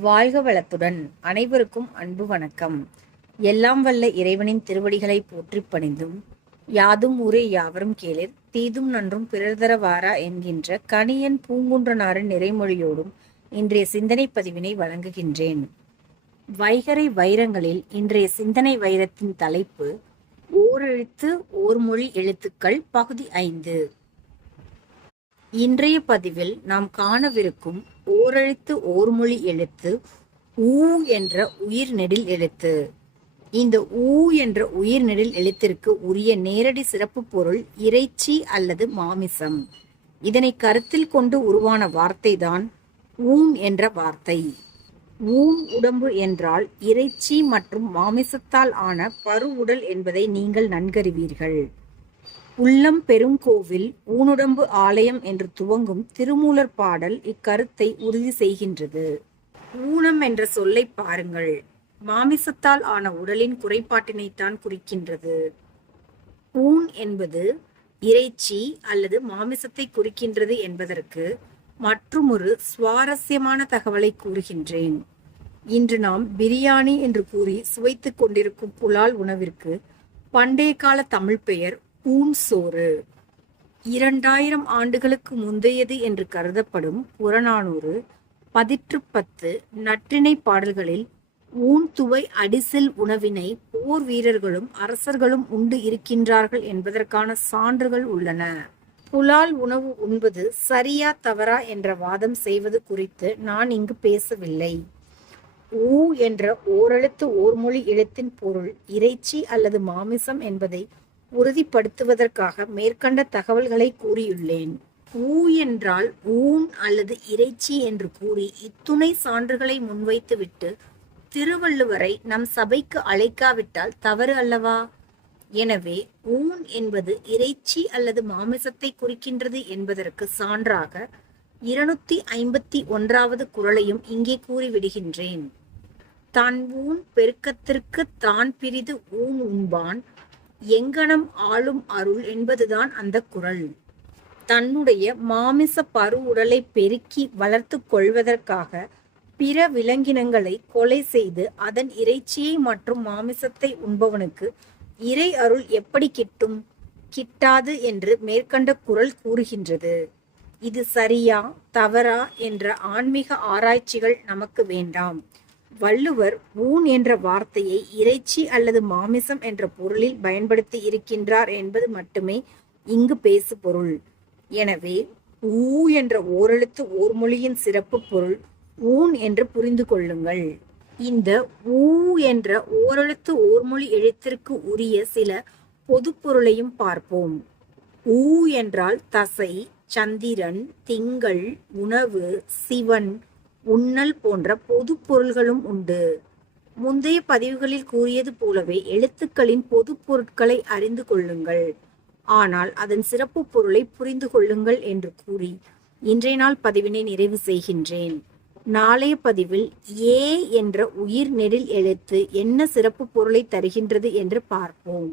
வாழ்க வளத்துடன். அனைவருக்கும் அன்பு வணக்கம். எல்லாம் வல்ல இறைவனின் திருவடிகளை போற்றி பணிந்தும் யாதும் ஊரே யாவரும் கேளிர் தீதும் நன்றும் பிறர்தர வாரா என்கின்ற கணியன் பூங்குன்றனாரின் நிறைமொழியோடும் இன்றைய சிந்தனை பதிவினை வழங்குகின்றேன். வைகரை வைரங்களில் இன்றைய சிந்தனை வைரத்தின் தலைப்பு ஓரெழுத்து ஓர்மொழி எழுத்துக்கள் பகுதி ஐந்து. இன்றைய பதிவில் நாம் காணவிருக்கும் ஓரெழுத்து ஓர்மொழி எழுத்து ஊ என்ற உயிர் நெடில் எழுத்து. இந்த ஊ என்ற உயிர் நெடில் எழுத்திற்கு உரிய நேரடி சிறப்பு பொருள் இறைச்சி அல்லது மாமிசம். இதனை கருத்தில் கொண்டு உருவான வார்த்தை தான் ஊம் என்ற வார்த்தை. ஊம் உடம்பு என்றால் இறைச்சி மற்றும் மாமிசத்தால் ஆன பருவுடல் என்பதை நீங்கள் நன்கறிவீர்கள். உள்ளம் பெருங்கோவில் ஊனுடம்பு ஆலயம் என்று துவங்கும் திருமூலர் பாடல் இக்கருத்தை உறுதி செய்கின்றது. ஊனம் என்ற சொல்லை பாருங்கள். மாமிசத்தால் ஆன உடலின் குறைபாட்டினைத்தான் குறிக்கின்றது. ஊன் என்பது இறைச்சி அல்லது மாமிசத்தை குறிக்கின்றது என்பதற்கு மற்றுமொரு சுவாரஸ்யமான தகவலை கூறுகின்றேன். இன்று நாம் பிரியாணி என்று கூறி சுவைத்துக் கொண்டிருக்கும் புலால் உணவிற்கு பண்டைய கால தமிழ் பெயர் ஊன் சோறு. இரண்டாயிரம் ஆண்டுகளுக்கு முந்தையது என்று கருதப்படும் புறநானூறு பதிற்று பத்து நற்றிணை பாடல்களில் ஊன்துவை அடிசில் உணவினை போர் வீரர்களும் அரசர்களும் உண்டு இருக்கின்றார்கள் என்பதற்கான சான்றுகள் உள்ளன. புலால் உணவு உண்பது சரியா தவறா என்ற வாதம் செய்வது குறித்து நான் இங்கு பேசவில்லை. ஊ என்ற ஓரெழுத்து ஓர்மொழி எழுத்தின் பொருள் இறைச்சி அல்லது மாமிசம் என்பதை உறுதிப்படுத்துவதற்காக மேற்கண்ட தகவல்களை கூறியுள்ளேன். ஊ என்றால் ஊன் அல்லது இறைச்சி என்று கூறி இத்துணை சான்றுகளை முன்வைத்துவிட்டு திருவள்ளுவரை நம் சபைக்கு அழைக்காவிட்டால் தவறு அல்லவா? எனவே ஊன் என்பது இறைச்சி அல்லது மாமிசத்தை குறிக்கின்றது என்பதற்கு சான்றாக இருநூத்தி ஐம்பத்தி ஒன்றாவது குரலையும் இங்கே கூறிவிடுகின்றேன். தான் ஊன் பெருக்கத்திற்கு தான் பிரிது ஊன் உண்பான் எங்கனம் ஆளும் அருள் என்பதுதான் அந்த குரல். தன்னுடைய மாமிச பரு உடலை பெருக்கி வளர்த்து கொள்வதற்காக பிற விலங்கினங்களை கொலை செய்து அதன் இறைச்சியை மற்றும் மாமிசத்தை உண்பவனுக்கு இறை அருள் எப்படி கிட்டும்? கிட்டாது என்று மேற்கண்ட குரல் கூறுகின்றது. இது சரியா தவறா என்ற ஆன்மீக ஆராய்ச்சிகள் நமக்கு வேண்டாம். வள்ளுவர் ஊன் என்ற வார்த்தையை இறைச்சி அல்லது மாமிசம் என்ற பொருளில் பயன்படுத்தி இருக்கின்றார் என்பது மட்டுமே இங்கு பேசு பொருள். எனவே ஊ என்ற ஓரெழுத்து ஓர்மொழியின் சிறப்பு பொருள் ஊன் என்று புரிந்து கொள்ளுங்கள். இந்த ஊ என்ற ஓரெழுத்து ஓர்மொழி எழுத்திற்கு உரிய சில பொது பொருளையும் பார்ப்போம். ஊ என்றால் தசை சந்திரன் திங்கள் உணவு சிவன் உண்ணல் போன்ற பொது பொருள்களும் உண்டு. முந்தைய பதிவுகளில் கூறியது போலவே எழுத்துக்களின் பொது பொருட்களை அறிந்து கொள்ளுங்கள். ஆனால் அதன் சிறப்பு பொருளை புரிந்து கொள்ளுங்கள் என்று கூறி இன்றைய நாள் பதிவினை நிறைவு செய்கின்றேன். நாளைய பதிவில் ஏ என்ற உயிர் நெடில் எழுத்து என்ன சிறப்பு பொருளை தருகின்றது என்று பார்ப்போம்.